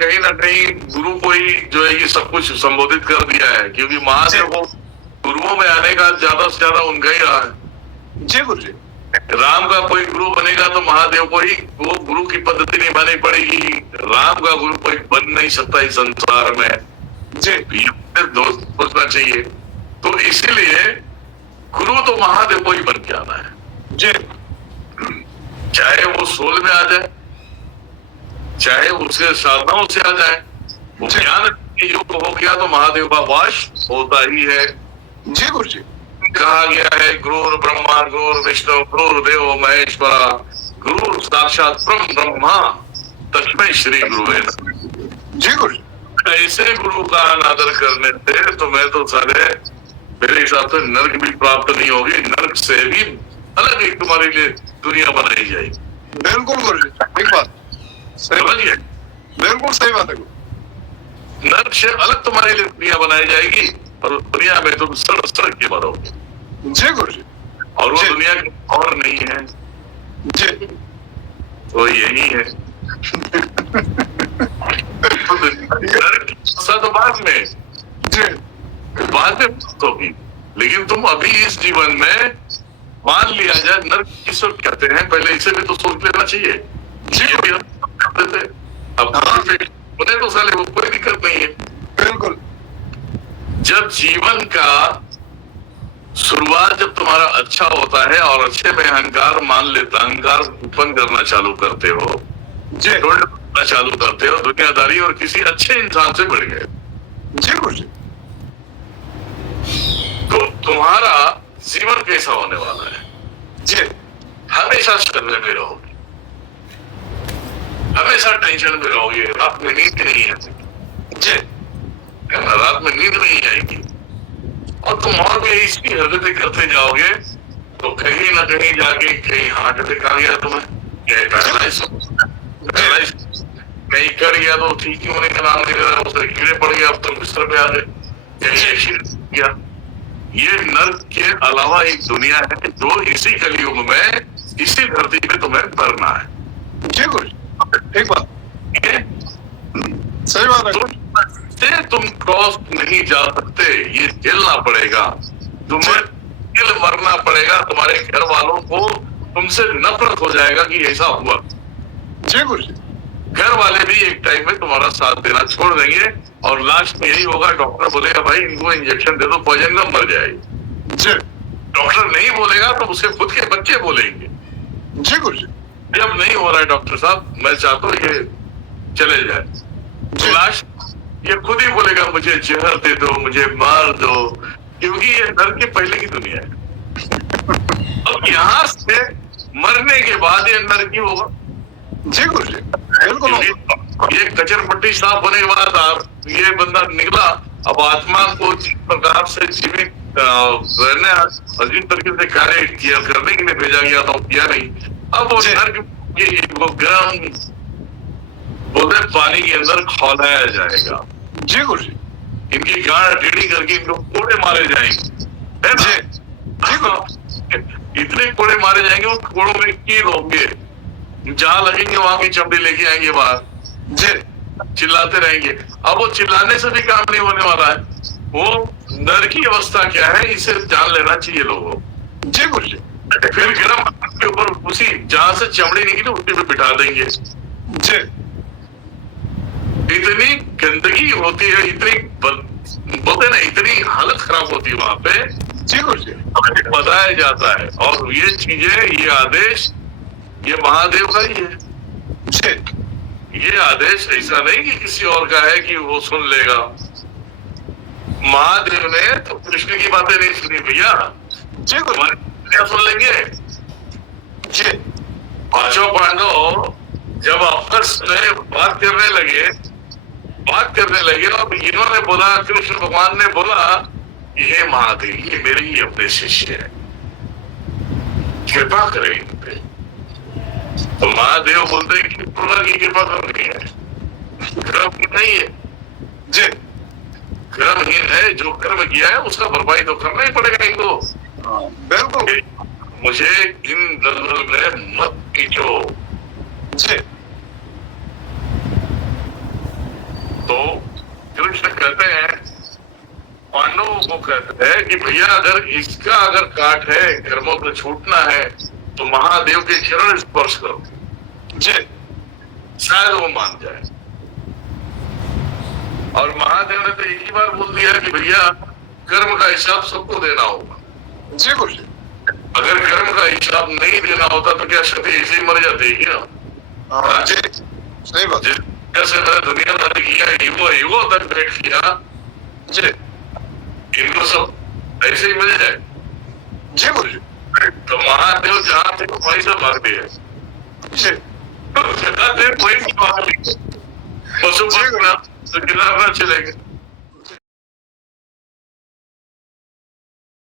कहीं ना कहीं गुरु को ही जो है ये सब कुछ संबोधित कर दिया है, क्योंकि महादेव को गुरुओं में आने का ज्यादा से ज्यादा उनका ही रहा है। जी गुरु जी। राम का कोई गुरु बनेगा तो महादेव को ही वो गुरु की पद्धति निभानी पड़ेगी। राम का गुरु कोई बन नहीं सकता इस संसार में जी। दोस्त सोचना चाहिए। तो इसीलिए गुरु तो महादेव को ही बन के आना है जी। चाहे वो सोल में आ जाए, चाहे उसके साधनाओं से आ जाए। वो ज्ञान युक्त हो गया तो महादेव का वास होता ही है। जी गुरु जी। कहा गया है गुरु ब्रह्मा गुरु विष्णु गुरु देव महेश्वरा गुरु साक्षात परम ब्रह्मा तस्मै श्री गुरुवे नमः। जी गुरु। ऐसे गुरु का अनादर करने से तो मैं तो सारे मेरे हिसाब से नरक भी प्राप्त नहीं होगी, नरक से भी अलग एक तुम्हारे लिए दुनिया बनाई जाएगी। बिल्कुल गुरु जी, एक बात समझिए, बिल्कुल सही बात है गुरु। नरक से अलग तुम्हारे लिए दुनिया बनाई जाएगी और दुनिया में तुम सड़क के मरोगे। जी गुरु जी। और वो दुनिया की और नहीं है जी, तो यही है। तो बाद में जी, बाद में होगी, लेकिन तुम अभी इस जीवन में मान लिया जाए नरक किसको कहते हैं, पहले इसे भी तो सोच लेना चाहिए। जी भी हम करते थे, अब बने तो साले वो कोई दिक्कत नहीं है। बिल्कुल। जब जीवन का शुरुआत जब तुम्हारा अच्छा होता है और अच्छे में अहंकार मान लेता, अहंकार उत्पन्न करना चालू करते हो, जी करना चालू करते हो, दुनियादारी और किसी अच्छे इंसान से बढ़ गए। जी गुरु जी। तो तुम्हारा जीवन कैसा होने वाला है? जी, हमेशा शर्रे में रहोगे, हमेशा टेंशन में रहोगे, रात में नींद नहीं है जी, रात में नींद नहीं आएगी और तुम और भी इसकी हरकतें करते जाओगे तो कहीं ना कहीं जाके कहीं हार्ट अटैक आ गया तुम्हें, कहीं कर गया तो ठीक ही होने का नाम नहीं ले रहा, उसे कीड़े पड़ गया, अब तुम बिस्तर पे आ गए, कहीं एक्सीडेंट किया। ये नर्क के अलावा एक दुनिया है जो इसी कलयुग में इसी धरती पे तुम्हें करना है। जी गुरु, एक बात सही बात है। तुम क्रॉस नहीं जा सकते, ये झेलना पड़ेगा, तुम्हें दिल मरना पड़ेगा, तुम्हारे घर वालों को तुमसे नफरत हो जाएगा कि ऐसा हुआ। जी गुरु जी। घर वाले भी एक टाइम में तुम्हारा साथ देना छोड़ देंगे और लास्ट में यही होगा, डॉक्टर बोलेगा भाई इनको इंजेक्शन दे दो, पॉइजन में मर जाएगी। जी। डॉक्टर नहीं बोलेगा तो उसके खुद के बच्चे बोलेंगे। जी गुरु जी। जब नहीं हो रहा है डॉक्टर साहब, मैं चाहता हूँ ये चले जाए, तो लास्ट ये खुद ही बोलेगा मुझे जहर दे दो, मुझे मार दो, क्योंकि ये नर के पहले की दुनिया है। अब यहाँ से मरने के बाद ये नर की होगा। जी गुरु जी, बिल्कुल। ये कचर पट्टी साफ होने के बाद ये बंदा निकला, अब आत्मा को जिस प्रकार से जीवित रहने अजीब तरीके से कार्य किया करने के लिए भेजा गया था, किया नहीं। अब वो नर वो गर्म बोले पानी के अंदर खौलाया जाएगा। जी गुरु जी। इनकी गांड टेढ़ी करके इनको कोड़े मारे जाएंगे, है ना? इतने कोड़े मारे जाएंगे, उन कोड़ों में कील होंगे, जहां लगेंगे वहां की चमड़ी लेके आएंगे बाहर, जी चिल्लाते रहेंगे। अब वो चिल्लाने से भी काम नहीं होने वाला है, वो नर की अवस्था क्या है इसे जान लेना चाहिए लोगों। जी गुरु जी। फिर गर्म के ऊपर उसी जहां से चमड़ी निकली उसी पे बिठा देंगे। जी। इतनी गंदगी होती है, इतनी बोलते ना, इतनी हालत खराब होती है वहां पे। जी गुरु जी। बताया जाता है और ये चीजें, ये आदेश ये महादेव का ही है। जी। ये आदेश ऐसा नहीं कि किसी और का है कि वो सुन लेगा। महादेव ने तो कृष्ण की बातें नहीं सुनी भैया, जी गुरु। क्या सुन लेंगे? जी। पांचों पांडव जब आपस में बात करने लगे और इन्होंने बोला, कृष्ण भगवान ने बोला ये महादेव ये मेरे ही अपने शिष्य है, कृपा करें इन पे। तो महादेव बोलते हैं कि की कृपा करनी है, कर्म नहीं है जी, कर्महीन है, जो कर्म किया है उसका भरपाई तो करना ही पड़ेगा इनको। बिल्कुल। मुझे इन दलदल में मत खींचो जी। कहते हैं कि भैया अगर इसका अगर काट है, कर्मों को छूटना है, तो महादेव के चरण स्पर्श करो, जी शायद वो मान जाए। और महादेव ने तो एक ही बार बोल दिया कि भैया कर्म का हिसाब सबको देना होगा। जी गुरुजी। अगर कर्म का हिसाब नहीं देना होता तो क्या सती ऐसे ही मर जाते हैं क्या? हाँ जी सही बात। जैसे मैंने दुनियादारी किया, ईगो तक बैठ किया जी इनको सब ऐसे ही मिल जाए। जी गुरुजी। तो महादेव जहाँ थे वहीं से भाग दिए। जी जहाँ थे वहीं से भाग दिए। पशुपति तो गिरना चलेंगे।